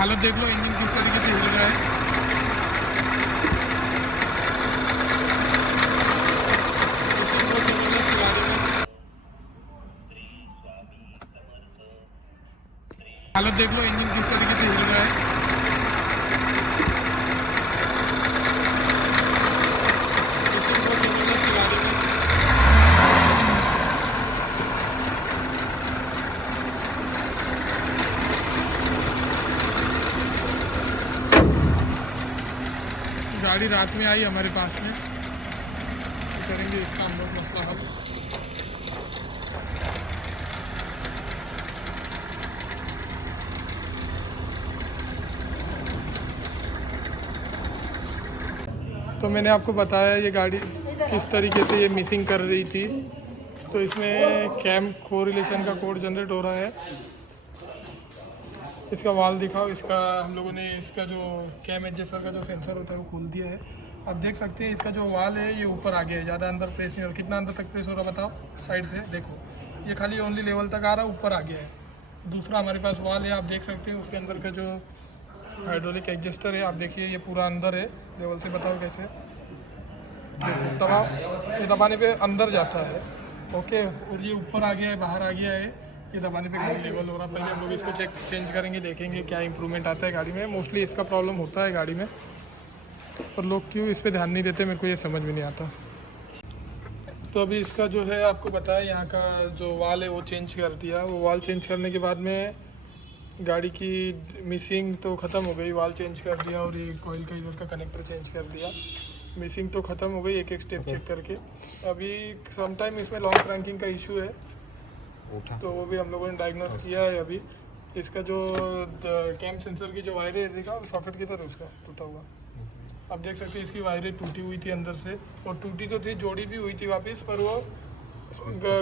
हालत देख लो, इंजन किस तरीके से हिल रहा है। हालत देख लो, इंजन किस तरीके से हिल रहा है। गाड़ी रात में आई हमारे पास में, तो करेंगे इसका हम लोग मसला हल। तो मैंने आपको बताया ये गाड़ी किस तरीके से ये मिसिंग कर रही थी। तो इसमें कैम कोरिलेशन का कोड जनरेट हो रहा है। इसका वाल दिखाओ। इसका हम लोगों ने इसका जो कैम एडजस्टर का जो सेंसर होता है वो खोल दिया है। आप देख सकते हैं इसका जो वाल है ये ऊपर आ गया है, ज़्यादा अंदर प्रेस नहीं हो रहा। कितना अंदर तक प्रेस हो रहा बताओ, साइड से देखो, ये खाली ओनली लेवल तक आ रहा है, ऊपर आ गया है। दूसरा हमारे पास वाल है, आप देख सकते हैं उसके अंदर का जो हाइड्रोलिक एडजस्टर है, आप देखिए ये पूरा अंदर है लेवल से। बताओ कैसे, देखो दबाओ, ये दबाने पे अंदर जाता है। ओके, और ये ऊपर आ गया है, बाहर आ गया है, ये दबाने पे गाड़ी लेवल हो रहा है। पहले हम लोग इसको चेंज करेंगे, देखेंगे क्या इंप्रूवमेंट आता है गाड़ी में। मोस्टली इसका प्रॉब्लम होता है गाड़ी में, पर लोग क्यों इस पे ध्यान नहीं देते, मेरे को ये समझ में नहीं आता। तो अभी इसका जो है आपको बताया, यहाँ का जो वाल है वो चेंज कर दिया। वो वाल चेंज करने के बाद में गाड़ी की मिसिंग तो ख़त्म हो गई, वाल चेंज कर दिया और ये कॉइल का इधर का कनेक्टर चेंज कर दिया। मिसिंग तो ख़त्म हो गई एक एक स्टेप चेक करके। अभी समटाइम इसमें लॉन्ग क्रैंकिंग का इशू है, तो वो भी हम लोगों ने डायग्नोस किया है। अभी इसका जो कैम सेंसर की जो वायरें देखा, सॉकेट की तरह उसका टूटा हुआ, आप देख सकते हैं। इसकी वायरें टूटी हुई थी अंदर से, और टूटी तो थी, जोड़ी भी हुई थी वापस, पर वो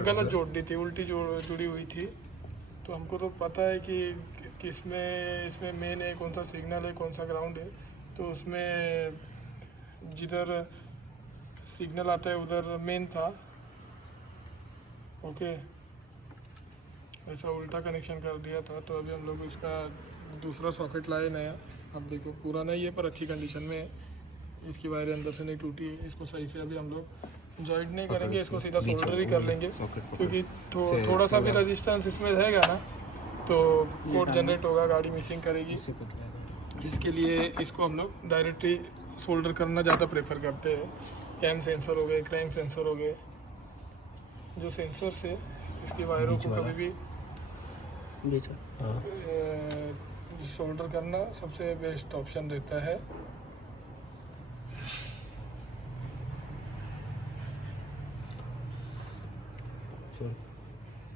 गलत जोड़ दी थी, उल्टी जुड़ी हुई थी। तो हमको तो पता है कि किसमें इसमें मेन है, कौन सा सिग्नल है, कौन सा ग्राउंड है। तो उसमें जिधर सिग्नल आता है उधर मेन था। ओके, ऐसा उल्टा कनेक्शन कर दिया था। तो अभी हम लोग इसका दूसरा सॉकेट लाए नया। आप देखो पुराना ही है पर अच्छी कंडीशन में है, इसकी वायरें अंदर से नहीं टूटी है। इसको सही से अभी हम लोग जॉइंट नहीं करेंगे, इसको सीधा सोल्डर ही कर लेंगे, क्योंकि थोड़ा सा भी रेजिस्टेंस इसमें रहेगा ना तो कोड जनरेट होगा, गाड़ी मिसिंग करेगी। इसके लिए इसको हम लोग डायरेक्टली सोल्डर करना ज़्यादा प्रेफर करते हैं। कैम सेंसर हो गए, क्रैंक सेंसर हो गए, जो सेंसर से इसकी वायरों को कभी भी सोल्डर करना सबसे बेस्ट ऑप्शन रहता है।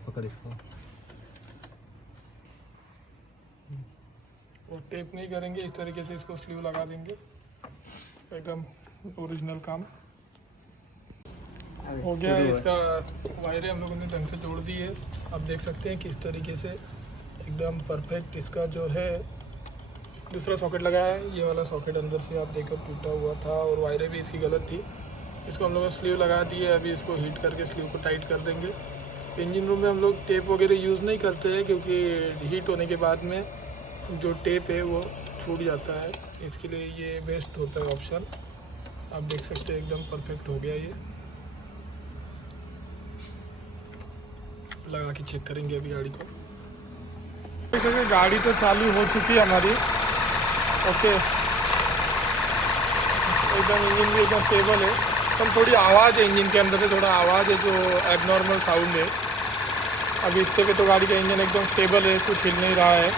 पकड़ इसको, और टेप नहीं करेंगे, इस तरीके से इसको स्लीव लगा देंगे, एकदम ओरिजिनल काम हो गया है। इसका वायरें हम लोगों ने ढंग से जोड़ दी है, आप देख सकते हैं किस तरीके से एकदम परफेक्ट। इसका जो है दूसरा सॉकेट लगाया है, ये वाला सॉकेट अंदर से आप देखो टूटा हुआ था, और वायरें भी इसकी गलत थी। इसको हम लोगों ने स्लीव लगा दी है, अभी इसको हीट करके स्लीव को टाइट कर देंगे। इंजन रूम में हम लोग टेप वगैरह यूज़ नहीं करते हैं, क्योंकि हीट होने के बाद में जो टेप है वो छूट जाता है। इसके लिए ये बेस्ट होता है ऑप्शन। आप देख सकते हैं एकदम परफेक्ट हो गया। ये लगा के चेक करेंगे अभी गाड़ी को। देखिए गाड़ी तो चालू हो चुकी है हमारी। ओके, एकदम इंजन भी एकदम स्टेबल है, पर थोड़ी आवाज़ है इंजन के अंदर से, थोड़ा आवाज़ है जो एबनॉर्मल साउंड है। अभी इससे पे तो गाड़ी का इंजन एकदम स्टेबल है, कुछ हिल नहीं रहा है।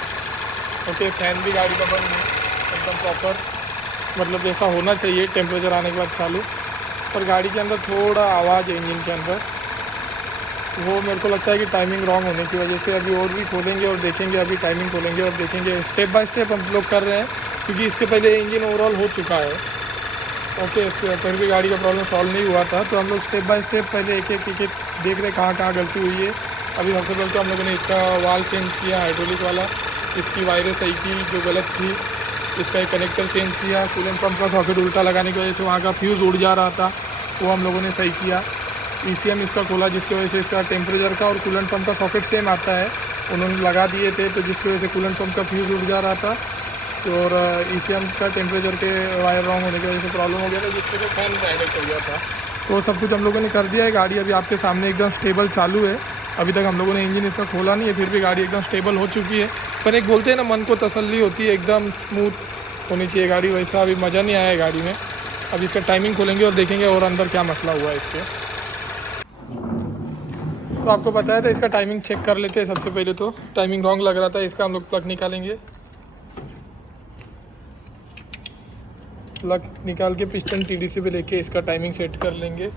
ओके, फैन भी गाड़ी का बंद है एकदम प्रॉपर, मतलब जैसा होना चाहिए टेम्परेचर आने के बाद चालू। पर गाड़ी के अंदर थोड़ा आवाज़ है इंजन के अंदर, वो मेरे को लगता है कि टाइमिंग रॉन्ग होने की वजह से। अभी और भी खोलेंगे और देखेंगे, अभी टाइमिंग खोलेंगे और देखेंगे। स्टेप बाय स्टेप हम लोग कर रहे हैं, क्योंकि इसके पहले इंजन ओवरऑल हो चुका है। ओके, फिर भी गाड़ी का प्रॉब्लम सॉल्व नहीं हुआ था, तो हम लोग स्टेप बाय स्टेप पहले एक एक देख रहे कहाँ कहाँ गलती हुई है। अभी सबसे पहले तो हम लोगों ने इसका वाल चेंज किया, हाइड्रोलिक वाला, इसकी वायरें सही की जो गलत थी। इसका एक कनेक्टर चेंज किया, कूलेंट पंप का सॉकेट उल्टा लगाने की वजह से वहाँ का फ्यूज़ उड़ जा रहा था, वो हम लोगों ने सही किया। ECM इसका खोला, जिसकी वजह से इसका टेम्परेचर का और कूलेंट पंप का सॉकेट सेम आता है, उन्होंने लगा दिए थे, तो जिसकी वजह से कूलेंट पंप का फ्यूज़ उड़ जा रहा था। और ECM का टेम्परेचर के वायर रॉन्ग होने की वजह से प्रॉब्लम हो गया था, जिससे कि फैन डायरेक्ट हो गया था। तो सब कुछ हम लोगों ने कर दिया है। गाड़ी अभी आपके सामने एकदम स्टेबल चालू है। अभी तक हम लोगों ने इंजन इसका खोला नहीं है, फिर भी गाड़ी एकदम स्टेबल हो चुकी है। पर एक बोलते हैं ना, मन को तसल्ली होती है, एकदम स्मूथ होनी चाहिए गाड़ी, वैसा अभी मज़ा नहीं आया है गाड़ी में। अभी इसका टाइमिंग खोलेंगे और देखेंगे और अंदर क्या मसला हुआ है इसके। तो आपको बताया था, इसका टाइमिंग चेक कर लेते हैं। सबसे पहले तो टाइमिंग रॉन्ग लग रहा था, इसका हम लोग प्लग निकालेंगे। प्लग निकाल के पिस्टन TDC पे लेके इसका टाइमिंग सेट कर लेंगे,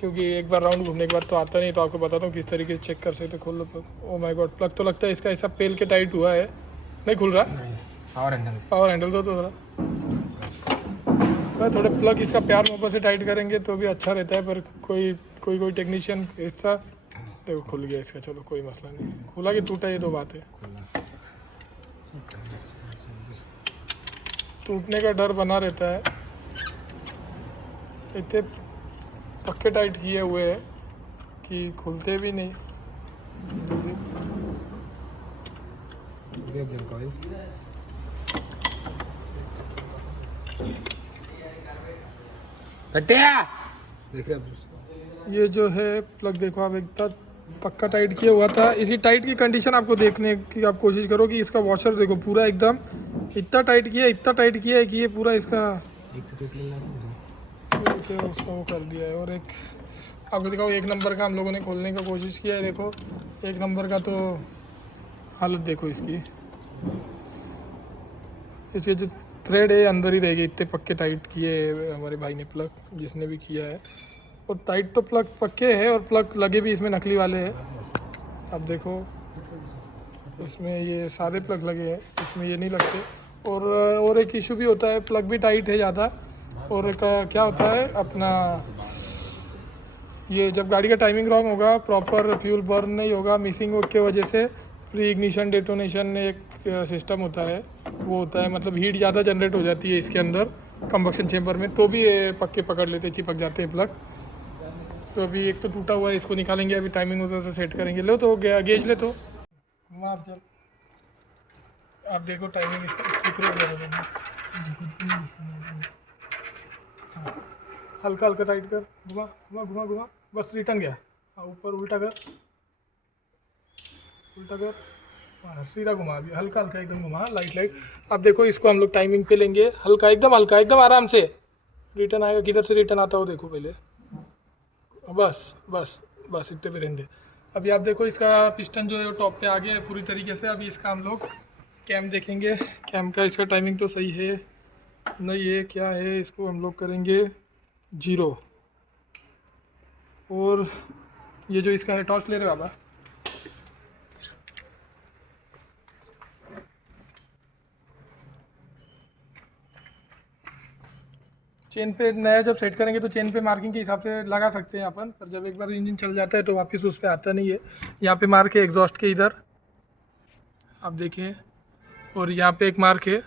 क्योंकि एक बार राउंड घूमने के बाद तो आता नहीं। तो आपको बताता हूँ किस तरीके से चेक कर सकते। खोल लो plug. Oh my god, plug तो लगता है इसका ऐसा पेल के टाइट हुआ है, नहीं खुल रहा। पावर हैंडल तो थोड़ा थोड़े प्लग इसका प्यार मोहब्बत से टाइट करेंगे तो भी अच्छा रहता है। पर कोई टेक्नीशियन ऐसा, देखो खुल गया इसका। चलो कोई मसला नहीं, खुला कि टूटा ये दो बात है। टूटने का डर बना रहता है। इतने पक्के टाइट किए हुए हैं कि खुलते भी नहीं जल्दी। ये जो है प्लग देखो आप, इतना पक्का टाइट किया हुआ था। इसकी टाइट की कंडीशन आपको देखने की आप कोशिश करो कि इसका वॉशर देखो पूरा एकदम इतना टाइट किया है कि ये पूरा इसका उसका वो कर दिया है। और एक आपको दिखाओ, 1 नंबर का हम लोगों ने खोलने का कोशिश किया है। देखो 1 नंबर का तो हालत देखो इसकी जो थ्रेड है अंदर ही रहेगी। इतने पक्के टाइट किए हमारे भाई ने, प्लग जिसने भी किया है। और टाइट तो प्लग पक्के है, और प्लग लगे भी इसमें नकली वाले हैं। अब देखो इसमें ये सारे प्लग लगे हैं, इसमें ये नहीं लगते। और एक इशू भी होता है, प्लग भी टाइट है ज़्यादा। और एक क्या होता है अपना, ये जब गाड़ी का टाइमिंग रॉन्ग होगा, प्रॉपर फ्यूल बर्न नहीं होगा, मिसिंग की वजह से प्री इग्निशन डेटोनेशन एक सिस्टम होता है, वो होता है। मतलब हीट ज़्यादा जनरेट हो जाती है इसके अंदर कंबक्शन चेम्बर में, तो भी ये पक्के पकड़ लेते, चिपक जाते हैं प्लग। तो अभी एक तो टूटा हुआ है, इसको निकालेंगे। अभी टाइमिंग उधर से सेट करेंगे। लो तो गेज ले तो आप चल। आप देखो टाइमिंग इसका हल्का हल्का टाइट कर, घुमा घुमा घुमा घुमा, बस रिटर्न गया। हाँ ऊपर उल्टा कर, हाँ सीधा घुमा। अभी हल्का हल्का एकदम घुमा, लाइट। अब देखो इसको हम लोग टाइमिंग पे लेंगे, हल्का एकदम आराम से। रिटर्न आएगा, किधर से रिटर्न आता हो देखो पहले। बस इतने पे रहने दे। अभी आप देखो इसका पिस्टन जो है वो टॉप पे आ गया है पूरी तरीके से। अभी इसका हम लोग कैम देखेंगे। कैम का इसका टाइमिंग तो सही है नहीं है, क्या है, इसको हम लोग करेंगे 0। और ये जो इसका है, टॉर्च ले रहे हो बाबा। चेन पे नया जब सेट करेंगे तो चेन पे मार्किंग के हिसाब से लगा सकते हैं अपन, पर जब एक बार इंजन चल जाता है तो वापस उस पर आता नहीं है। यहाँ पे मार्क है एग्जॉस्ट के इधर, आप देखें। और यहाँ पे एक मार्क है।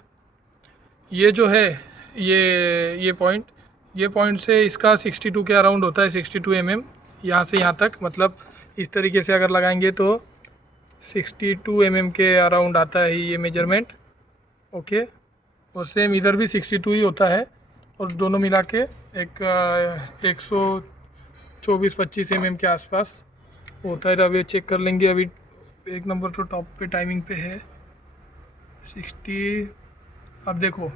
ये जो है ये पॉइंट से इसका 62 के अराउंड होता है, 62 mm यहाँ से यहाँ तक। मतलब इस तरीके से अगर लगाएंगे तो 62 mm के अराउंड आता है ये मेजरमेंट। ओके, और सेम इधर भी 62 ही होता है। और दोनों मिला के एक 124-25 mm के आसपास होता है। अब ये चेक कर लेंगे। अभी 1 नंबर तो टॉप पे टाइमिंग पे है 60। अब देखो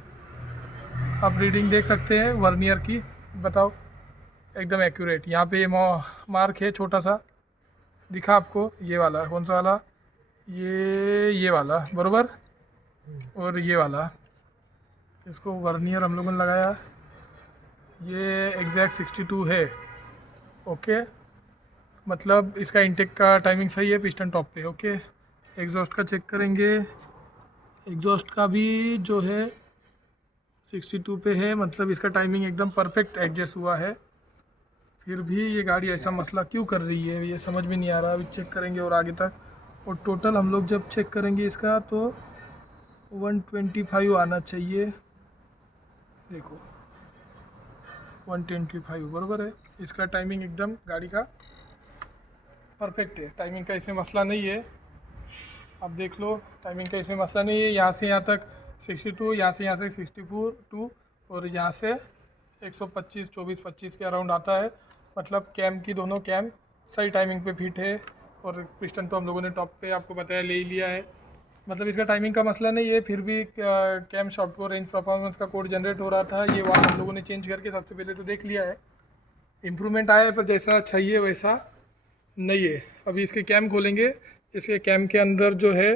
आप रीडिंग देख सकते हैं वर्नियर की, बताओ एकदम एक्यूरेट। यहाँ पे ये मार्क है छोटा सा, दिखा आपको, ये वाला कौन सा वाला, ये वाला बरोबर। और ये वाला, इसको वर्नियर हम लोगों ने लगाया, ये एग्जैक्ट 62 है। ओके, मतलब इसका इंटेक का टाइमिंग सही है, पिस्टन टॉप पे। ओके, एग्जॉस्ट का चेक करेंगे। एग्जॉस्ट का भी जो है 62 पे है, मतलब इसका टाइमिंग एकदम परफेक्ट एडजस्ट हुआ है। फिर भी ये गाड़ी ऐसा मसला क्यों कर रही है, ये समझ में नहीं आ रहा। अभी चेक करेंगे और आगे तक। और टोटल हम लोग जब चेक करेंगे इसका तो 125 आना चाहिए। देखो 125 बराबर है। इसका टाइमिंग एकदम गाड़ी का परफेक्ट है, टाइमिंग का इसमें मसला नहीं है। आप देख लो टाइमिंग का इसमें मसला नहीं है। यहाँ से यहाँ तक 62, यहाँ से 62 और यहाँ से 125, 24-25 के अराउंड आता है। मतलब कैम की दोनों कैम सही टाइमिंग पे फिट है। और पिस्टन तो हम लोगों ने टॉप पे आपको बताया ले ही लिया है। मतलब इसका टाइमिंग का मसला नहीं है। फिर भी कैम शॉप को रेंज परफॉर्मेंस का कोड जनरेट हो रहा था, ये वाल हम लोगों ने चेंज करके सबसे पहले तो देख लिया है। इम्प्रूवमेंट आया है पर जैसा चाहिए वैसा नहीं है। अभी इसके कैम खोलेंगे, इसके कैम के अंदर जो है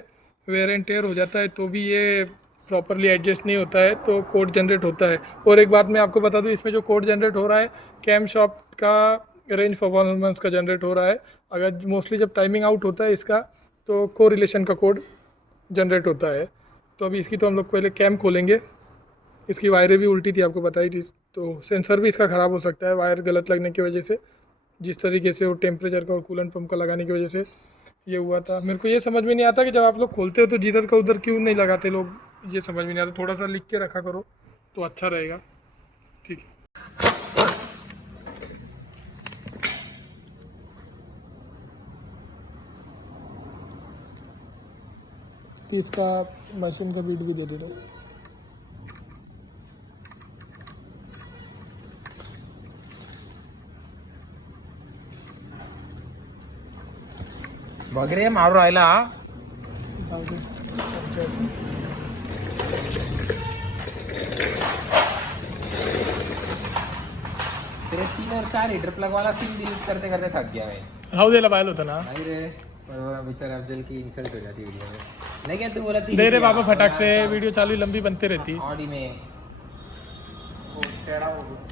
वेयर एंड टेयर हो जाता है तो भी ये प्रॉपरली एडजस्ट नहीं होता है, तो कोड जनरेट होता है। और एक बात मैं आपको बता दूं, इसमें जो कोड जनरेट हो रहा है कैम शॉप का रेंज परफॉर्मेंस का जनरेट हो रहा है। अगर मोस्टली जब टाइमिंग आउट होता है इसका तो कोरिलेशन का कोड जनरेट होता है। तो अभी इसकी तो हम लोग पहले कैम खोलेंगे। इसकी वायरें भी उल्टी थी, आपको बताई थी, तो सेंसर भी इसका ख़राब हो सकता है वायर गलत लगने की वजह से। जिस तरीके से वो टेम्परेचर का और कूलेंट पंप का लगाने की वजह से ये हुआ था। मेरे को ये समझ में नहीं आता कि जब आप लोग खोलते हो तो जिधर का उधर क्यों नहीं लगाते लोग, ये समझ में नहीं आता। थोड़ा सा लिख के रखा करो तो अच्छा रहेगा। ठीक है, तो इसका मशीन का बीट भी दे दे रहे। वगैरे मारू राहिला. तेरे 3 और 4 हीटर प्लग वाला सिम डिलीट करते करते थक गया मैं. हाउ देला पाहिलं होतं ना. नहीं रे, पर बेचारा अफजल की इंसल्ट हो जाती वीडियो में. नहीं क्या तू बोला थी दे रे बाबा फटाक से, वीडियो चालू लंबी बनती रहती ऑडी में. टेढ़ा हो गया.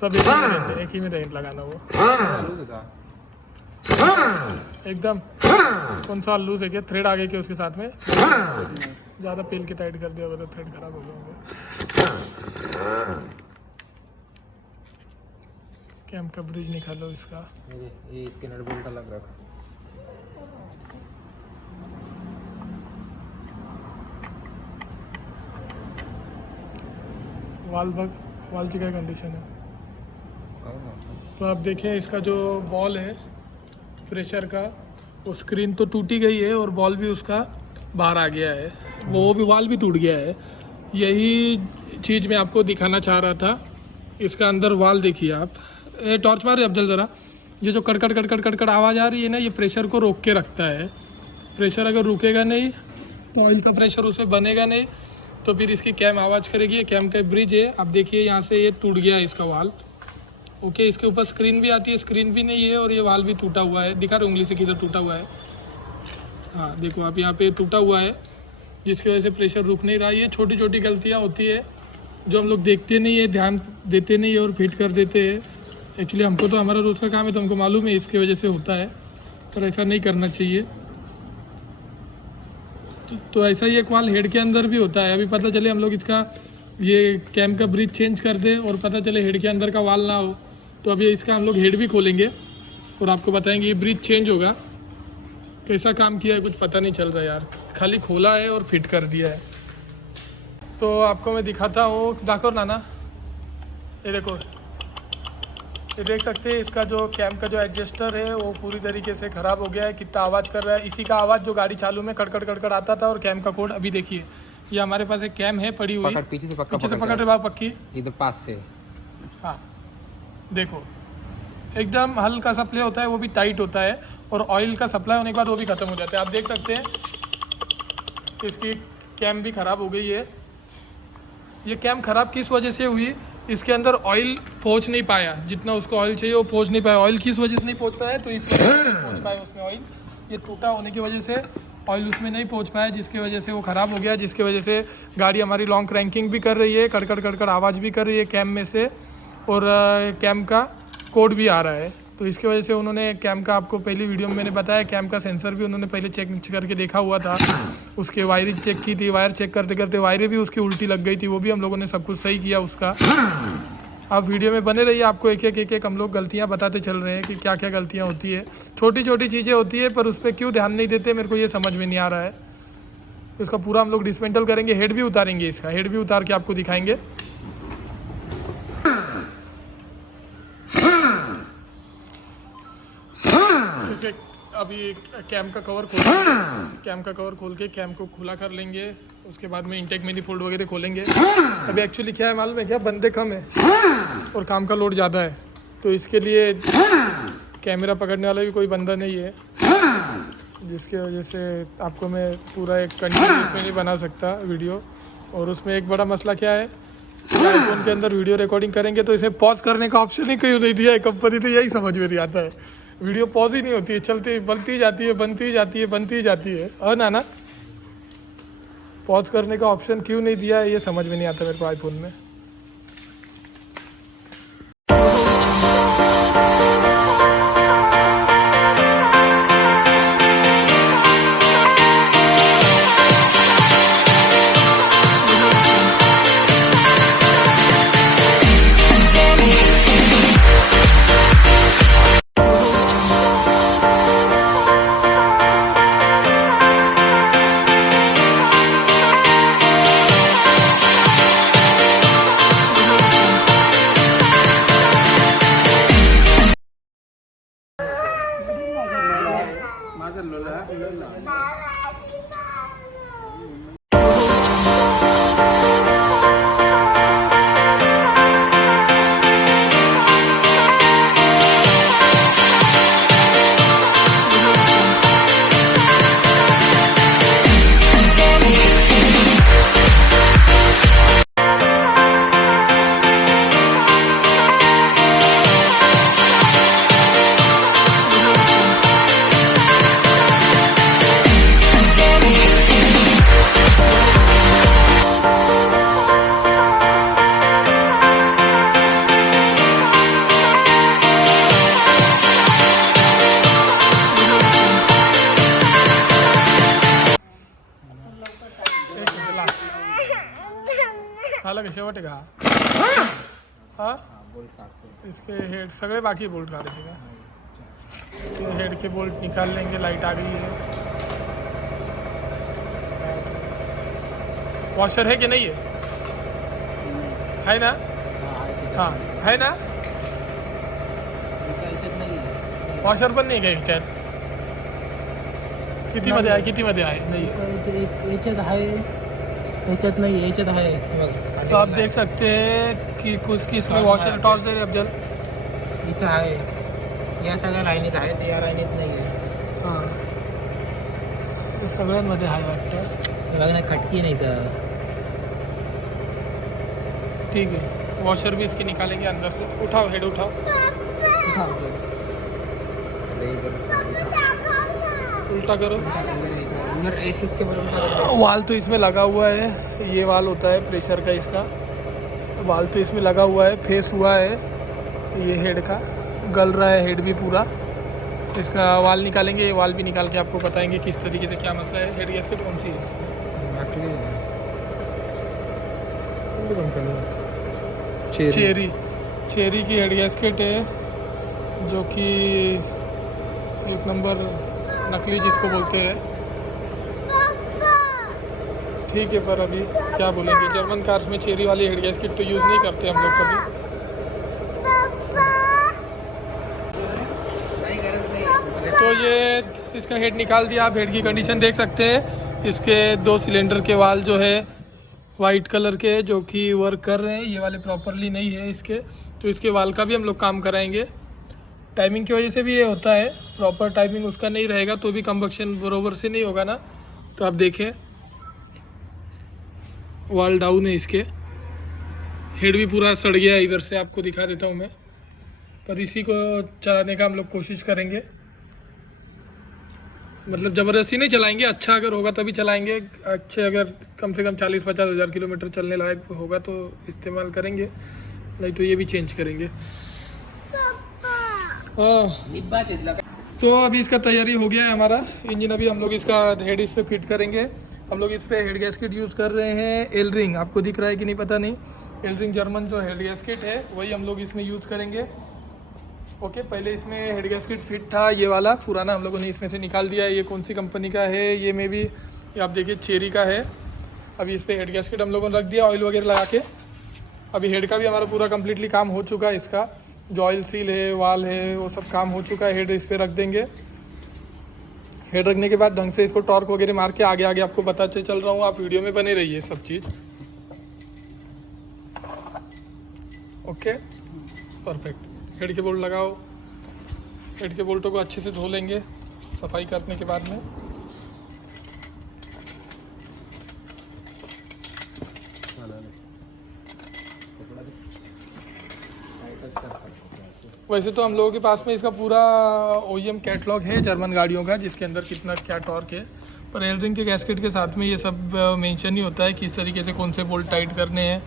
सब एक ही में रहते, एक ही में रहेंगे लगाना वो लूज था एकदम। कौन सा लूज है क्या? थ्रेड आगे के उसके साथ में ज़्यादा पेल के टाइट कर दिया वगैरह, थ्रेड खराब हो गए होंगे। कैम का ब्रिज निकालो इसका। ये इसके नट बोल्ट अलग रख. वाल की क्या कंडीशन है? तो आप देखें इसका जो बॉल है प्रेशर का, वो स्क्रीन तो टूटी गई है और बॉल भी उसका बाहर आ गया है, वो भी वाल भी टूट गया है। यही चीज़ मैं आपको दिखाना चाह रहा था। इसका अंदर वाल देखिए आप, टॉर्च मार अफजल ज़रा। ये जो कड़कड़ कड़कड़ कड़कड़ आवाज़ आ रही है ना, ये प्रेशर को रोक के रखता है। प्रेशर अगर रुकेगा नहीं तो ऑयल का प्रेशर उसमें बनेगा नहीं, तो फिर इसकी कैम आवाज़ करेगी। ये कैम का ब्रिज है, आप देखिए यहाँ से ये टूट गया है इसका वाल। ओके, इसके ऊपर स्क्रीन भी आती है, स्क्रीन भी नहीं है और ये वाल भी टूटा हुआ है। दिखा रहे उंगली से किधर टूटा हुआ है? हाँ देखो आप, यहाँ पे टूटा हुआ है जिसकी वजह से प्रेशर रुक नहीं रहा। ये छोटी छोटी गलतियाँ होती है जो हम लोग देखते नहीं है, ध्यान देते नहीं है और फिट कर देते हैं। एक्चुअली हमको तो हमारा रोज़ का काम है तो हमको मालूम है इसकी वजह से होता है, पर ऐसा नहीं करना चाहिए। तो ऐसा ही एक वाल हेड के अंदर भी होता है। अभी पता चले हम लोग इसका ये कैम का ब्रिज चेंज कर दें और पता चले हेड के अंदर का वाल ना हो, तो अभी इसका हम लोग हेड भी खोलेंगे और आपको बताएंगे ये ब्रिज चेंज होगा। कैसा काम किया है कुछ पता नहीं चल रहा यार, खाली खोला है और फिट कर दिया है। तो आपको मैं दिखाता हूँ, दाखोर नाना, ये देखो, ये देख सकते हैं इसका जो कैम का जो एडजस्टर है वो पूरी तरीके से ख़राब हो गया है। कितना आवाज़ कर रहा है, इसी का आवाज़ जो गाड़ी चालू में कड़कड़ कड़कड़ आता था। और कैम का कोड अभी देखिए, ये हमारे पास एक कैम है पड़ी हुई, पीछे से पकड़ रहे बाप पक्की, इधर पास से. हाँ देखो एकदम हल्का सा प्ले होता है, वो भी टाइट होता है और ऑयल का सप्लाई होने के बाद वो भी ख़त्म हो जाता है। आप देख सकते हैं इसकी कैम भी ख़राब हो गई है। ये कैम ख़राब किस वजह से हुई? इसके अंदर ऑयल पहुंच नहीं पाया, जितना उसको ऑयल चाहिए वो पहुंच नहीं पाया। ऑयल किस वजह से नहीं पहुंच पाया? तो इस वजह से नहीं पहुंच पाया उसमें ऑयल, ये टूटा होने की वजह से ऑयल उसमें नहीं पहुंच पाया, जिसकी वजह से वो ख़राब हो गया। जिसकी वजह से गाड़ी हमारी लॉन्ग क्रैंकिंग भी कर रही है, कड़कड़ कड़कड़ आवाज़ भी कर रही है कैम में से, और कैम का कोड भी आ रहा है। तो इसकी वजह से उन्होंने कैम का, आपको पहली वीडियो में मैंने बताया, कैम का सेंसर भी उन्होंने पहले चेक करके देखा हुआ था, उसके वायरिंग चेक की थी। वायर चेक करते करते वायरें भी उसकी उल्टी लग गई थी, वो भी हम लोगों ने सब कुछ सही किया उसका। आप वीडियो में बने रहिए, आपको एक एक हम लोग गलतियां बताते चल रहे हैं कि क्या क्या गलतियां होती है। छोटी छोटी चीज़ें होती है पर उस पर क्यों ध्यान नहीं देते, मेरे को ये समझ में नहीं आ रहा है। इसका पूरा हम लोग डिसमेंटल करेंगे, हेड भी उतारेंगे, इसका हेड भी उतार के आपको दिखाएंगे। अभी कैम का कवर खोल के कैम को खुला कर लेंगे। उसके बाद में इंटेक मिनी फोल्ड वगैरह खोलेंगे। अभी एक्चुअली क्या है मालूम है क्या, बंदे कम है और काम का लोड ज़्यादा है, तो इसके लिए कैमरा पकड़ने वाला भी कोई बंदा नहीं है, जिसके वजह से आपको मैं पूरा एक कंटिन्यूस में नहीं बना सकता वीडियो। और उसमें एक बड़ा मसला क्या है, आईफोन के अंदर वीडियो रिकॉर्डिंग करेंगे तो इसे पॉज करने का ऑप्शन ही क्यों नहीं दिया है कंपनी, तो यही समझ में नहीं आता है। वीडियो पॉज ही नहीं होती है, चलती बनती जाती है, बनती जाती है, बनती जाती है। और ना पॉज करने का ऑप्शन क्यों नहीं दिया है, ये समझ में नहीं आता मेरे को आईफोन में। झालं का शेवट आहे का हा? इसके हेड सगळे बाकी बोल्ट काढायचे का? ये हेड के बोल्ट निकाल लेंगे। लाइट आ गई है। वॉशर है कि नहीं है ना? हाँ है ना? वॉशर पण नाही का ह्याच्यात? कितीमध्ये आहे, कितीमध्ये आहे? नाही आहे। याच्यात आहे, याच्यात नाही, याच्यात आहे। तो आप देख सकते हैं कि कुछ की इसमें वॉशर टॉर्च दे रहे अफजल। इथं आहे, या सगळ्या लाईनीत आहे, या लाईनीत नाही आहे। हां ते सगळ्यांमध्ये आहे वाटतं। बघ ना, खटकी नाही तर। ठीक है, वॉशर भी इसकी निकालेंगे अंदर से। उठाओ, हेड उठाओ, उल्टा करो। वाल तो इसमें लगा हुआ है, ये वाल होता है प्रेशर का, इसका वाल तो इसमें लगा हुआ है, फेस हुआ है ये हेड का, गल रहा है हेड भी पूरा। इसका वाल निकालेंगे, ये वाल भी निकाल के आपको बताएंगे किस तरीके से क्या मसला है। हेड गैस्केट कौन सी है? चेरी की हेड गैस्केट है, जो कि एक नंबर नकली जिसको बोलते हैं। ठीक है, पर अभी क्या बोलेंगे, जर्मन कार्स में चेरी वाली हेड गैस्केट तो यूज़ नहीं करते हम लोग कभी। तो ये इसका हेड निकाल दिया। आप हेड की कंडीशन देख सकते हैं। इसके 2 सिलेंडर के वाल जो है वाइट कलर के, जो कि वर्क कर रहे हैं। ये वाले प्रॉपरली नहीं है इसके, तो इसके वाल का भी हम लोग काम कराएंगे। टाइमिंग की वजह से भी ये होता है, प्रॉपर टाइमिंग उसका नहीं रहेगा तो भी कंबक्शन बरोबर से नहीं होगा ना। तो आप देखें, वाल डाउन है इसके, हेड भी पूरा सड़ गया है। इधर से आपको दिखा देता हूँ मैं, पर इसी को चलाने का हम लोग कोशिश करेंगे। मतलब ज़बरदस्ती नहीं चलाएंगे, अच्छा अगर होगा तभी चलाएंगे। अच्छे अगर कम से कम 40-50 हज़ार किलोमीटर चलने लायक होगा तो इस्तेमाल करेंगे, नहीं तो ये भी चेंज करेंगे। हाँ, तो अभी इसका तैयारी हो गया है हमारा इंजन। अभी हम लोग इसका हेड इस पे फिट करेंगे। हम लोग इस पे हेड गैस्केट यूज़ कर रहे हैं एल रिंग, आपको दिख रहा है कि नहीं पता नहीं। एल रिंग जर्मन जो हेड गैस्केट है वही हम लोग इसमें यूज़ करेंगे। ओके, पहले इसमें हेड गैस्केट फिट था, ये वाला पुराना हम लोगों ने इसमें से निकाल दिया है। ये कौन सी कंपनी का है, ये में भी आप देखिए चेरी का है। अभी इस पर हेड गैस्केट हम लोगों ने रख दिया ऑयल वगैरह लगा के। अभी हेड का भी हमारा पूरा कम्प्लीटली काम हो चुका है। इसका जो ऑयल सील है, वाल है, वो सब काम हो चुका है। हेड इस पर रख देंगे। हेड रखने के बाद ढंग से इसको टॉर्क वगैरह मार के आगे आगे आपको बताते चल रहा हूँ, आप वीडियो में बने रहिए सब चीज़। Okay perfect. हेड के बोल्ट लगाओ, हेड के बोल्टों को अच्छे से धो लेंगे सफाई करने के बाद में। वैसे तो हम लोगों के पास में इसका पूरा OEM कैटलॉग है जर्मन गाड़ियों का, जिसके अंदर कितना क्या टॉर्क है, पर एयर रिंग के गैस्केट के साथ में ये सब मेंशन ही होता है किस तरीके से कौन से बोल्ट टाइट करने हैं,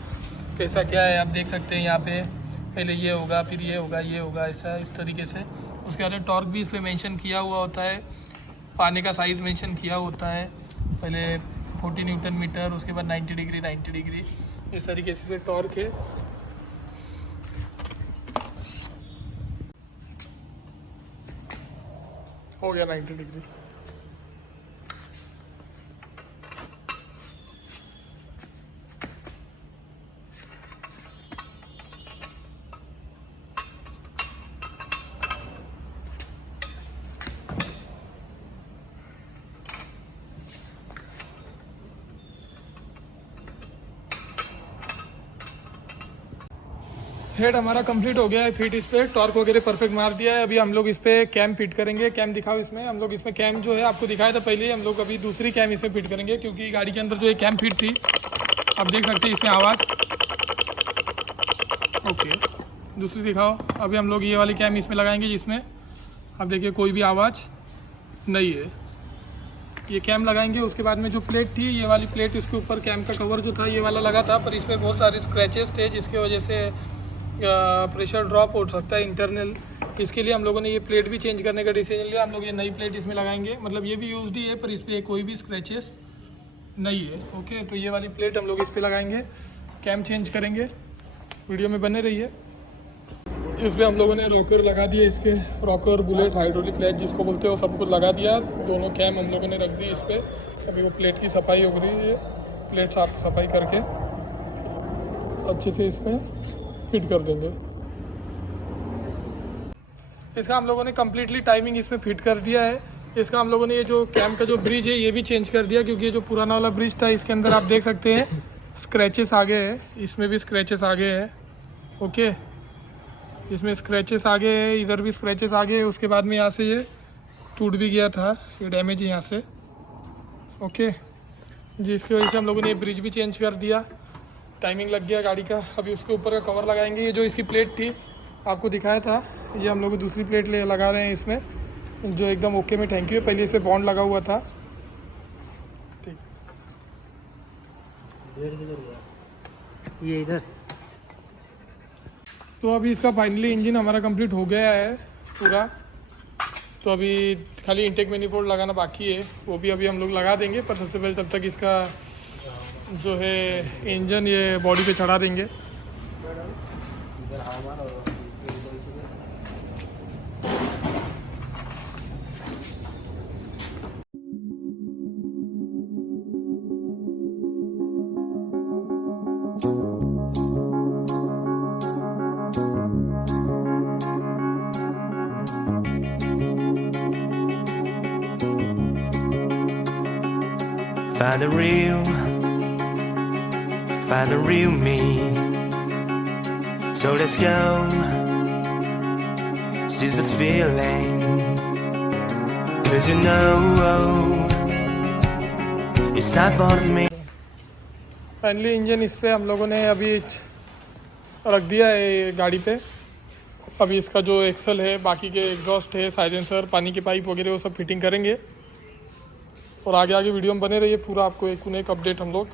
कैसा क्या है। आप देख सकते हैं यहाँ पे पहले ये होगा, फिर ये होगा, ये होगा, ऐसा इस तरीके से। उसके बाद टॉर्क भी इस पर मेंशन किया हुआ होता है, पाने का साइज़ मेंशन किया होता है, पहले 40 न्यूटन मीटर, उसके बाद 90 डिग्री 90 डिग्री, इस तरीके से टॉर्क है। हो गया 90 डिग्री। हेड हमारा कंप्लीट हो गया है फिट, इस पर टॉर्क वगैरह परफेक्ट मार दिया है। अभी हम लोग इस पर कैम फिट करेंगे। कैम दिखाओ इसमें। हम लोग इसमें कैम जो है आपको दिखाया था पहले ही, हम लोग अभी दूसरी कैम इसमें फिट करेंगे, क्योंकि गाड़ी के अंदर जो एक कैम फिट थी आप देख सकते हैं इसमें आवाज़। ओके दूसरी दिखाओ। अभी हम लोग ये वाली कैम इसमें लगाएंगे जिसमें आप देखिए कोई भी आवाज़ नहीं है। ये कैम लगाएंगे, उसके बाद में जो प्लेट थी ये वाली प्लेट, इसके ऊपर कैम का कवर जो था ये वाला लगा था, पर इसमें बहुत सारे स्क्रैचेस थे जिसकी वजह से प्रेशर ड्रॉप हो सकता है इंटरनल। इसके लिए हम लोगों ने ये प्लेट भी चेंज करने का डिसीजन लिया। हम लोग ये नई प्लेट इसमें लगाएंगे, मतलब ये भी यूज्ड ही है पर इस पर कोई भी स्क्रैचेस नहीं है। ओके तो ये वाली प्लेट हम लोग इस पर लगाएंगे, कैम चेंज करेंगे, वीडियो में बने रहिए। इस पर हम लोगों ने रॉकर लगा दिए, इसके रॉकर, बुलेट, हाइड्रोलिक लाइट जिसको बोलते हो, सब कुछ लगा दिया। दोनों कैम हम लोगों ने रख दी इस पर। अभी वो प्लेट की सफाई हो रही है, प्लेट साफ सफाई करके अच्छे से इसमें फिट कर देंगे। इसका हम लोगों ने कम्प्लीटली टाइमिंग इसमें फिट कर दिया है। इसका हम लोगों ने ये जो कैम का जो ब्रिज है ये भी चेंज कर दिया, क्योंकि ये जो पुराना वाला ब्रिज था इसके अंदर आप देख सकते हैं स्क्रैचेस आ गए हैं, इसमें भी स्क्रैचेस आ गए हैं। ओके इसमें स्क्रैचेस आ गए हैं, इधर भी स्क्रैचेस आ गए। उसके बाद में यहाँ से ये टूट भी गया था, ये डैमेज है यहाँ से। ओके जिसकी वजह से हम लोगों ने ये ब्रिज भी चेंज कर दिया, टाइमिंग लग गया गाड़ी का। अभी उसके ऊपर का कवर लगाएंगे। ये जो इसकी प्लेट थी आपको दिखाया था, ये हम लोग दूसरी प्लेट ले लगा रहे हैं इसमें, जो एकदम ओके में। Thank you. पहले इस पर बॉन्ड लगा हुआ था। ठीक ये इधर। तो अभी इसका फाइनली इंजन हमारा कंप्लीट हो गया है पूरा। तो अभी खाली इंटेक मैनिफोल्ड लगाना बाकी है, वो भी अभी हम लोग लगा देंगे। पर सबसे पहले तब तक इसका जो है इंजन ये बॉडी पे चढ़ा देंगे। Find the real me. So let's go. Seize the feeling. 'Cause you know it's time for me. Finally engine इस पे हम लोगों ने अभी रख दिया है गाड़ी पे। अभी इसका जो एक्सल है, बाकी के एग्जॉस्ट है, साइलेंसर, पानी की पाइप वगैरह वो सब फिटिंग करेंगे। और आगे आगे वीडियो में बने रहिए, पूरा आपको एक अपडेट हम लोग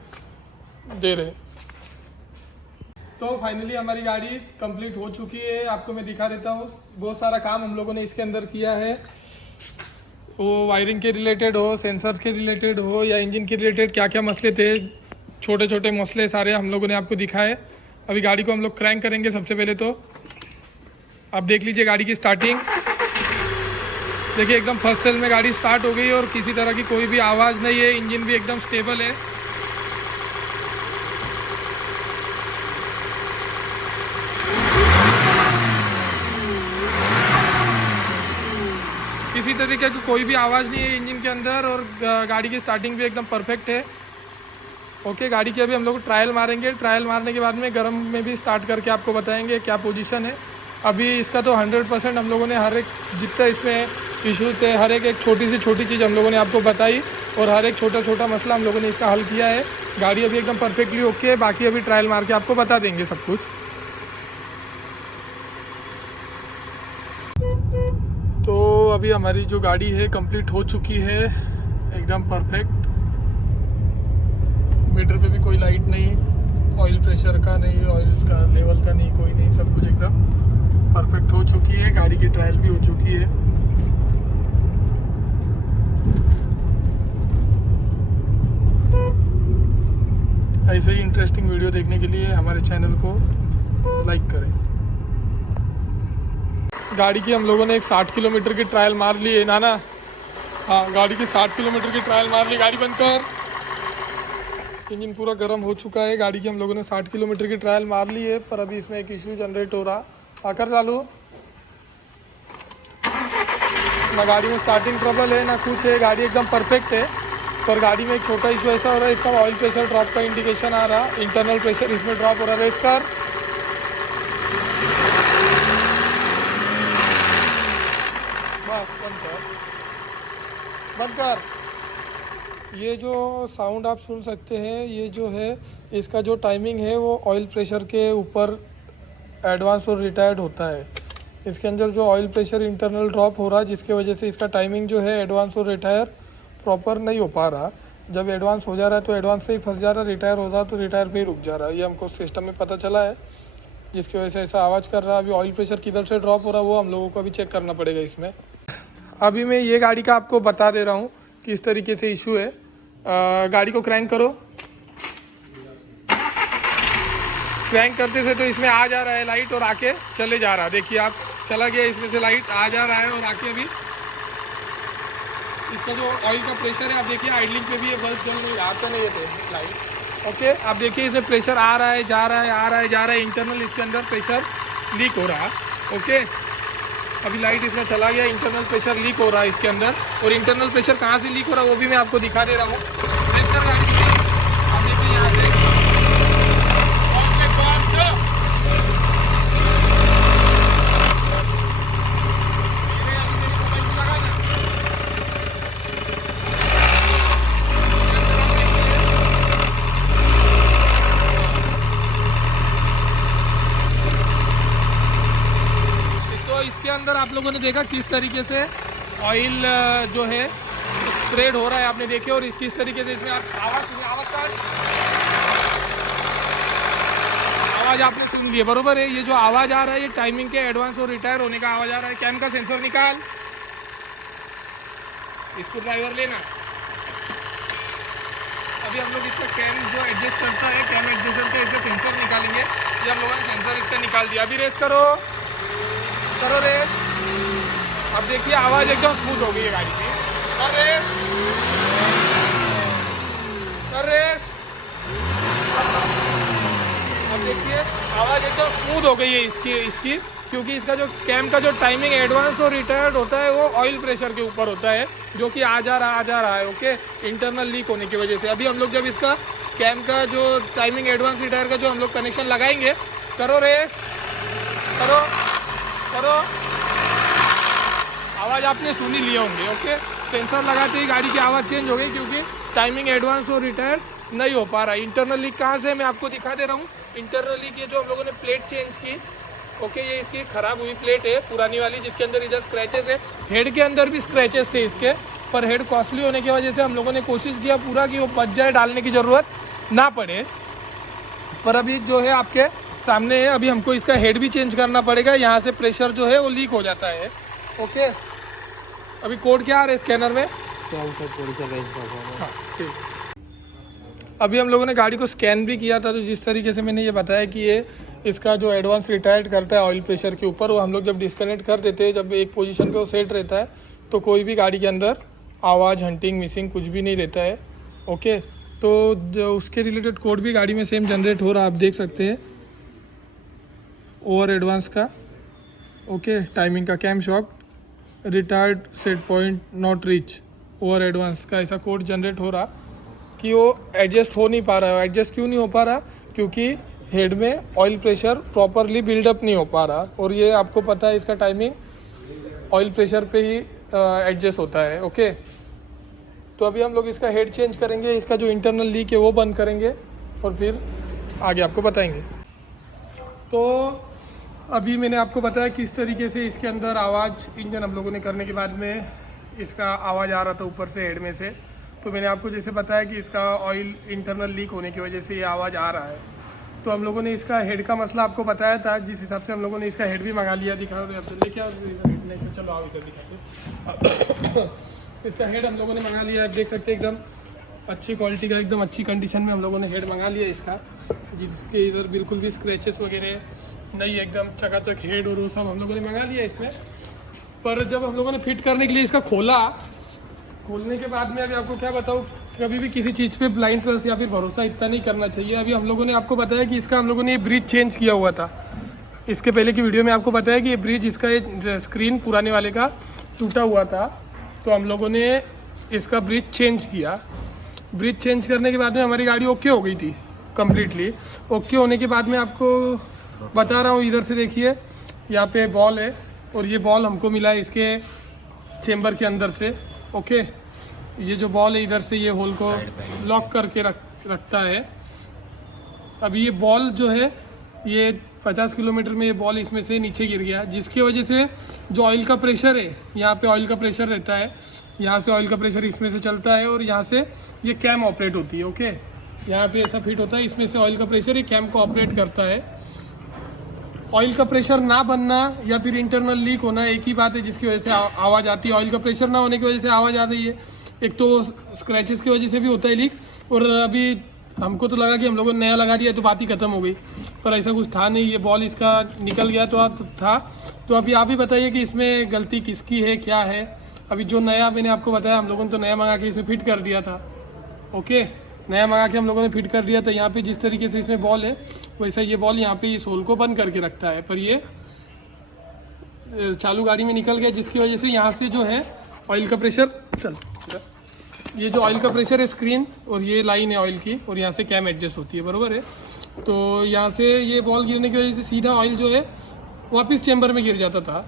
दे रहे हैं। तो फाइनली हमारी गाड़ी कंप्लीट हो चुकी है, आपको मैं दिखा देता हूँ। बहुत सारा काम हम लोगों ने इसके अंदर किया है, वो वायरिंग के रिलेटेड हो, सेंसर्स के रिलेटेड हो, या इंजन के रिलेटेड क्या क्या मसले थे, छोटे छोटे मसले सारे हम लोगों ने आपको दिखाए। अभी गाड़ी को हम लोग क्रैंक करेंगे। सबसे पहले तो आप देख लीजिए गाड़ी की स्टार्टिंग, देखिए एकदम फर्स्ट सेल में गाड़ी स्टार्ट हो गई और किसी तरह की कोई भी आवाज़ नहीं है। इंजन भी एकदम स्टेबल है। किसी तरह देखिए कि कोई भी आवाज़ नहीं है इंजन के अंदर और गाड़ी की स्टार्टिंग भी एकदम परफेक्ट है। ओके, गाड़ी की अभी हम लोग ट्रायल मारेंगे। ट्रायल मारने के बाद में गर्म में भी स्टार्ट करके आपको बताएंगे क्या पोजीशन है। अभी इसका तो 100% हम लोगों ने हर एक जितना इसमें इशू थे हर एक छोटी से छोटी चीज़ हम लोगों ने आपको बताई और हर एक छोटा छोटा मसला हम लोगों ने इसका हल किया है। गाड़ी अभी एकदम परफेक्टली ओके है। बाकी अभी ट्रायल मार के आपको बता देंगे सब कुछ। तो अभी हमारी जो गाड़ी है कंप्लीट हो चुकी है एकदम परफेक्ट। मीटर पे भी कोई लाइट नहीं, ऑयल प्रेशर का नहीं, ऑयल का लेवल का नहीं, कोई नहीं, सब कुछ एकदम परफेक्ट हो चुकी है। गाड़ी की ट्रायल भी हो चुकी है। ऐसे ही इंटरेस्टिंग वीडियो देखने के लिए हमारे चैनल को लाइक करें। गाड़ी की हम लोगों ने एक 60 किलोमीटर की ट्रायल मार ली है नाना। हाँ, गाड़ी की 60 किलोमीटर की ट्रायल मार ली। गाड़ी बंद कर। इंजन पूरा गर्म हो चुका है। गाड़ी की हम लोगों ने 60 किलोमीटर की ट्रायल मार ली है, पर अभी इसमें एक इशू जनरेट हो रहा। आकर चालू ना, गाड़ी में स्टार्टिंग ट्रबल है ना कुछ है। गाड़ी एकदम परफेक्ट है, पर गाड़ी में एक छोटा इशू ऐसा हो रहा है, इसका ऑयल प्रेशर ड्रॉप का इंडिकेशन आ रहा। इंटरनल प्रेशर इसमें ड्रॉप हो रहा है। रेस कर। बस बंद कर। ये जो साउंड आप सुन सकते हैं, ये जो है इसका जो टाइमिंग है वो ऑयल प्रेशर के ऊपर एडवांस और रिटायर्ड होता है। इसके अंदर जो ऑयल प्रेशर इंटरनल ड्रॉप हो रहा है, जिसके वजह से इसका टाइमिंग जो है एडवांस और रिटायर प्रॉपर नहीं हो पा रहा। जब एडवांस हो जा रहा है तो एडवांस पे ही फंस जा रहा है, रिटायर हो रहा है तो रिटायर पे ही रुक जा रहा है। ये हमको सिस्टम में पता चला है, जिसकी वजह से ऐसा आवाज़ कर रहा है। अभी ऑयल प्रेशर किधर से ड्रॉप हो रहा है वो हम लोगों को अभी चेक करना पड़ेगा इसमें। अभी मैं ये गाड़ी का आपको बता दे रहा हूँ किस तरीके से इशू है। गाड़ी को क्रैंक करो। क्रैंक करते से तो इसमें आ जा रहा है लाइट और आके चले जा रहा है। देखिए आप, चला गया इसमें से लाइट, आ जा रहा है और आके अभी इसका जो ऑयल का प्रेशर है आप देखिए आइडलिंग पे भी ये बल्ब जल नहीं रहा, आता नहीं है लाइट। ओके, आप देखिए इसमें प्रेशर आ रहा है, जा रहा है, आ रहा है, जा रहा है। इंटरनल इसके अंदर प्रेशर लीक हो रहा। ओके, अभी लाइट इसमें चला गया, इंटरनल प्रेशर लीक हो रहा है इसके अंदर। और इंटरनल प्रेशर कहाँ से लीक हो रहा है वो भी मैं आपको दिखा दे रहा हूँ। आप देखिए यहाँ से इसके अंदर आप लोगों ने देखा किस तरीके से ऑयल जो है स्प्रेड हो रहा है, आपने देखे। और किस तरीके से इसमें आवाज़ आपने सुन ली, बरोबर है। ये जो आवाज़ आ रहा है ये टाइमिंग के एडवांस और रिटायर होने का आवाज़ आ रहा है। कैम का सेंसर निकाल, इसको ड्राइवर लेना। अभी हम लोग इसका कैम जो एडजस्ट करता है, कैम एडजस्टर का इसका सेंसर निकालेंगे। ये हम लोगों ने सेंसर इसका निकाल दिया। अभी रेस करो रेस। अब देखिए आवाज़ एकदम स्मूथ हो गई है गाड़ी की। कर रेस। अब देखिए आवाज़ एकदम स्मूथ हो गई है इसकी क्योंकि इसका जो कैम का जो टाइमिंग एडवांस और रिटायर्ड होता है वो ऑयल प्रेशर के ऊपर होता है, जो कि आ जा रहा है। ओके, इंटरनल लीक होने की वजह से। अभी हम लोग जब इसका कैम का जो टाइमिंग एडवांस रिटायर का जो हम लोग कनेक्शन लगाएंगे, करो रेस, करो। आवाज़ आपने सुन ही लिए होंगे। ओके, सेंसर लगाते ही गाड़ी की आवाज़ चेंज हो गई क्योंकि टाइमिंग एडवांस और रिटायर नहीं हो पा रहा। इंटरनल लीक कहाँ से मैं आपको दिखा दे रहा हूँ। इंटरनल लीक ये जो हम लोगों ने प्लेट चेंज की, ओके, ये इसकी ख़राब हुई प्लेट है पुरानी वाली, जिसके अंदर इधर स्क्रैचेस है। हेड के अंदर भी स्क्रैचेस थे इसके, पर हेड कॉस्टली होने की वजह से हम लोगों ने कोशिश किया पूरा कि वो बच जाए, डालने की ज़रूरत ना पड़े। पर अभी जो है आपके सामने है, अभी हमको इसका हेड भी चेंज करना पड़ेगा। यहाँ से प्रेशर जो है वो लीक हो जाता है। ओके, अभी कोड क्या आ रहा है स्कैनर में? हाँ, ठीक। अभी हम लोगों ने गाड़ी को स्कैन भी किया था, तो जिस तरीके से मैंने ये बताया कि ये इसका जो एडवांस रिटायर्ड करता है ऑयल प्रेशर के ऊपर, वो हम लोग जब डिस्कनेक्ट कर देते हैं, जब एक पोजीशन पे वो सेट रहता है, तो कोई भी गाड़ी के अंदर आवाज़, हंटिंग, मिसिंग कुछ भी नहीं रहता है। ओके, तो उसके रिलेटेड कोड भी गाड़ी में सेम जनरेट हो रहा है, आप देख सकते हैं। ओवर एडवांस का, ओके, टाइमिंग का, cam shock, retard set point not reach over advance का ऐसा कोड जनरेट हो रहा कि वो एडजस्ट हो नहीं पा रहा है। एडजस्ट क्यों नहीं हो पा रहा? क्योंकि हेड में ऑयल प्रेशर प्रॉपरली बिल्डअप नहीं हो पा रहा, और ये आपको पता है इसका टाइमिंग ऑयल प्रेशर पे ही एडजस्ट होता है। ओके, तो अभी हम लोग इसका हेड चेंज करेंगे, इसका जो इंटरनल लीक है वो बंद करेंगे और फिर आगे आपको बताएंगे। तो अभी मैंने आपको बताया किस तरीके से इसके अंदर आवाज़ इंजन हम लोगों ने करने के बाद में इसका आवाज़ आ रहा था ऊपर से हेड में से। तो मैंने आपको जैसे बताया कि इसका ऑयल इंटरनल लीक होने की वजह से ये आवाज़ आ रहा है। तो हम लोगों ने इसका हेड का मसला आपको बताया था, जिस हिसाब से हम लोगों ने इसका हेड भी मंगा लिया। दिखा दो आप, क्या चलो आओ इधर दिखा दो। इसका हेड हम लोगों ने मंगा लिया, आप देख सकते हैं एकदम अच्छी क्वालिटी का, एकदम अच्छी कंडीशन में हम लोगों ने हेड मंगा लिया इसका, जिसके इधर बिल्कुल भी स्क्रैचेस वगैरह नहीं, एकदम चकाचक हेड और वो सब हम लोगों ने मंगा लिया इसमें। पर जब हम लोगों ने फिट करने के लिए इसका खोलने के बाद में अभी आपको क्या बताऊँ, कभी भी किसी चीज़ पे ब्लाइंड ट्रस्ट या फिर भरोसा इतना नहीं करना चाहिए। अभी हम लोगों ने आपको बताया कि इसका हम लोगों ने ये ब्रिज चेंज किया हुआ था। इसके पहले की वीडियो में आपको बताया कि ये ब्रिज, इसका ये स्क्रीन पुराने वाले का टूटा हुआ था, तो हम लोगों ने इसका ब्रिज चेंज किया। ब्रिज चेंज करने के बाद में हमारी गाड़ी ओके हो गई थी कम्प्लीटली। ओके होने के बाद में आपको बता रहा हूँ, इधर से देखिए यहाँ पे बॉल है, और ये बॉल हमको मिला है इसके चेम्बर के अंदर से। ओके, ये जो बॉल है इधर से ये होल को लॉक करके रखता है। अभी ये बॉल जो है ये 50 किलोमीटर में ये बॉल इसमें से नीचे गिर गया, जिसकी वजह से जो ऑयल का प्रेशर है, यहाँ पे ऑयल का प्रेशर रहता है, यहाँ से ऑयल का प्रेशर इसमें से चलता है और यहाँ से ये कैम ऑपरेट होती है। ओके, यहाँ पे ऐसा फिट होता है, इसमें से ऑयल का प्रेशर ये कैम को ऑपरेट करता है। ऑयल का प्रेशर ना बनना या फिर इंटरनल लीक होना एक ही बात है, जिसकी वजह से आवाज़ आती है। ऑयल का प्रेशर ना होने की वजह से आवाज़ आ रही है, एक तो स्क्रैचेस की वजह से भी होता है लीक, और अभी हमको तो लगा कि हम लोगों ने नया लगा दिया तो बात ही ख़त्म हो गई, पर ऐसा कुछ था नहीं। ये बॉल इसका निकल गया तो अभी आप ही बताइए कि इसमें गलती किसकी है, क्या है। अभी जो नया मैंने आपको बताया, हम लोगों ने तो नया मंगा के इसे फिट कर दिया था। ओके, नया मंगा के हम लोगों ने फिट कर दिया था। यहाँ पे जिस तरीके से इसमें बॉल है, वैसा ये बॉल यहाँ पे इस होल को बंद करके रखता है, पर ये चालू गाड़ी में निकल गया, जिसकी वजह से यहाँ से जो है ऑयल का प्रेशर ये जो ऑयल का प्रेशर है स्क्रीन, और ये लाइन है ऑयल की, और यहाँ से कैम एडजस्ट होती है, बरोबर है। तो यहाँ से ये बॉल गिरने की वजह से सीधा ऑयल जो है वापस चेम्बर में गिर जाता था,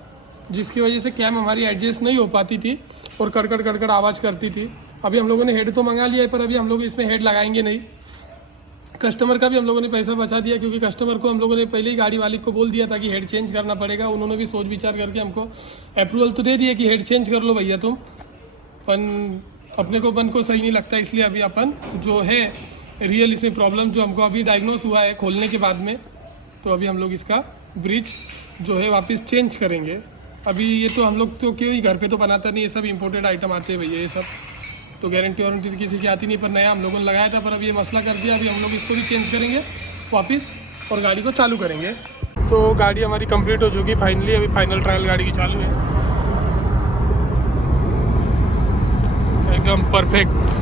जिसकी वजह से कैम हमारी एडजस्ट नहीं हो पाती थी और कड़कड़ आवाज़ करती थी। अभी हम लोगों ने हेड तो मंगा लिया है, पर अभी हम लोग इसमें हेड लगाएंगे नहीं। कस्टमर का भी हम लोगों ने पैसा बचा दिया, क्योंकि कस्टमर को हम लोगों ने पहले ही गाड़ी मालिक को बोल दिया था कि हेड चेंज करना पड़ेगा। उन्होंने भी सोच विचार करके हमको अप्रूवल तो दे दिया कि हेड चेंज कर लो भैया तुम, पर अपने को मन को सही नहीं लगता, इसलिए अभी अपन जो है रियल इसमें प्रॉब्लम जो हमको अभी डायग्नोस हुआ है खोलने के बाद में, तो अभी हम लोग इसका ब्रिज जो है वापस चेंज करेंगे। अभी ये तो हम लोग तो क्यों ही घर पे तो बनाता नहीं, ये सब इंपोर्टेड आइटम आते हैं भैया, ये सब तो गारंटी वारंटी किसी की आती नहीं, पर नया हम लोगों ने लगाया था, पर अभी ये मसला कर दिया। अभी हम लोग इसको भी चेंज करेंगे वापस और गाड़ी को चालू करेंगे। तो गाड़ी हमारी कंप्लीट हो चुकी फाइनली, अभी फाइनल ट्रायल गाड़ी की चालू है, एकदम परफेक्ट।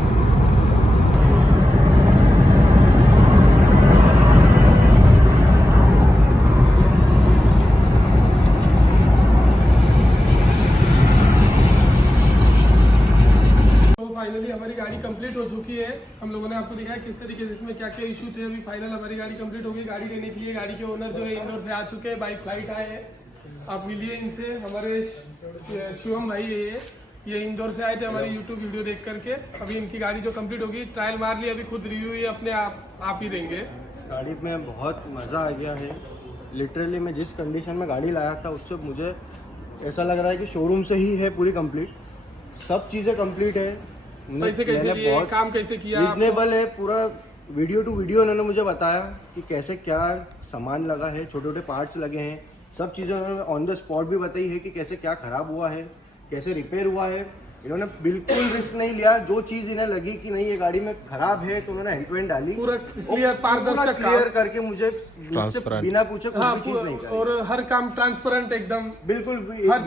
फाइनली हमारी गाड़ी कंप्लीट हो चुकी है। हम लोगों ने आपको दिखाया किस तरीके से इसमें क्या क्या इशू थे। अभी फाइनल हमारी गाड़ी कंप्लीट हो गई। गाड़ी लेने के लिए गाड़ी के ओनर जो है इंदौर से आ चुके हैं, बाई फ्लाइट आए हैं। आप मिलिए इनसे, हमारे शिवम भाई है ये इंदौर से आए थे हमारी यूट्यूब वीडियो देख करके। अभी इनकी गाड़ी जो कंप्लीट होगी, ट्रायल मार ली, अभी खुद रिव्यू ये अपने आप ही देंगे। गाड़ी में बहुत मज़ा आ गया है। लिटरली मैं जिस कंडीशन में गाड़ी लाया था उससे मुझे ऐसा लग रहा है कि शोरूम से ही है पूरी कंप्लीट, सब चीज़ें कंप्लीट है। पैसे कैसे लिए, काम कैसे किया, रीजनेबल है पूरा। वीडियो टू वीडियो उन्होंने मुझे बताया कि कैसे क्या सामान लगा है, छोटे छोटे पार्ट्स लगे हैं, सब चीज़ें उन्होंने ऑन द स्पॉट भी बताई है कि कैसे क्या ख़राब हुआ है, कैसे रिपेयर हुआ है। इन्होंने बिल्कुल रिस्क नहीं लिया। जो चीज़ इन्हें लगी कि नहीं ये गाड़ी में ख़राब है तो उन्होंने हैंड टू हैंड डाली, पूरा क्लियर पारदर्शक क्लियर करके मुझे बिना पूछे कोई भी चीज़ नहीं करी। और हर काम ट्रांसपेरेंट एकदम, बिल्कुल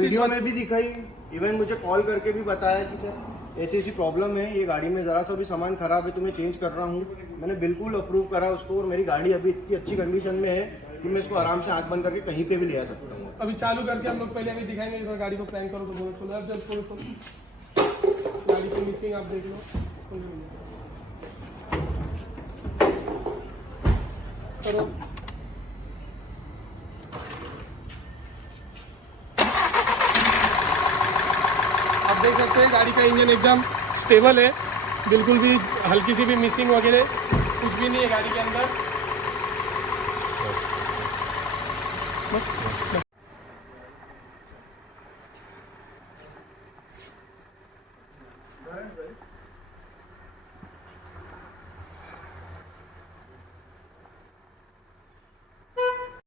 वीडियो में भी दिखाई। इवन मुझे कॉल करके भी बताया कि सर ऐसी ऐसी प्रॉब्लम है, ये गाड़ी में ज़रा सा भी सामान ख़राब है तो मैं चेंज कर रहा हूँ। मैंने बिल्कुल अप्रूव करा उसको, और मेरी गाड़ी अभी इतनी अच्छी कंडीशन में है कि मैं इसको आराम से आँख बंद करके कहीं पे भी ले आ सकता हूँ। अभी चालू करके हम लोग पहले अभी दिखाएंगे, इधर गाड़ी को प्रैंक करो तो बोनट खोलो, अब जब खोलो गाड़ी की मिसिंग आप देख लो, करो। आप देख सकते हैं गाड़ी का इंजन एकदम स्टेबल है, बिल्कुल भी हल्की सी भी मिसिंग वगैरह कुछ भी नहीं है गाड़ी के अंदर।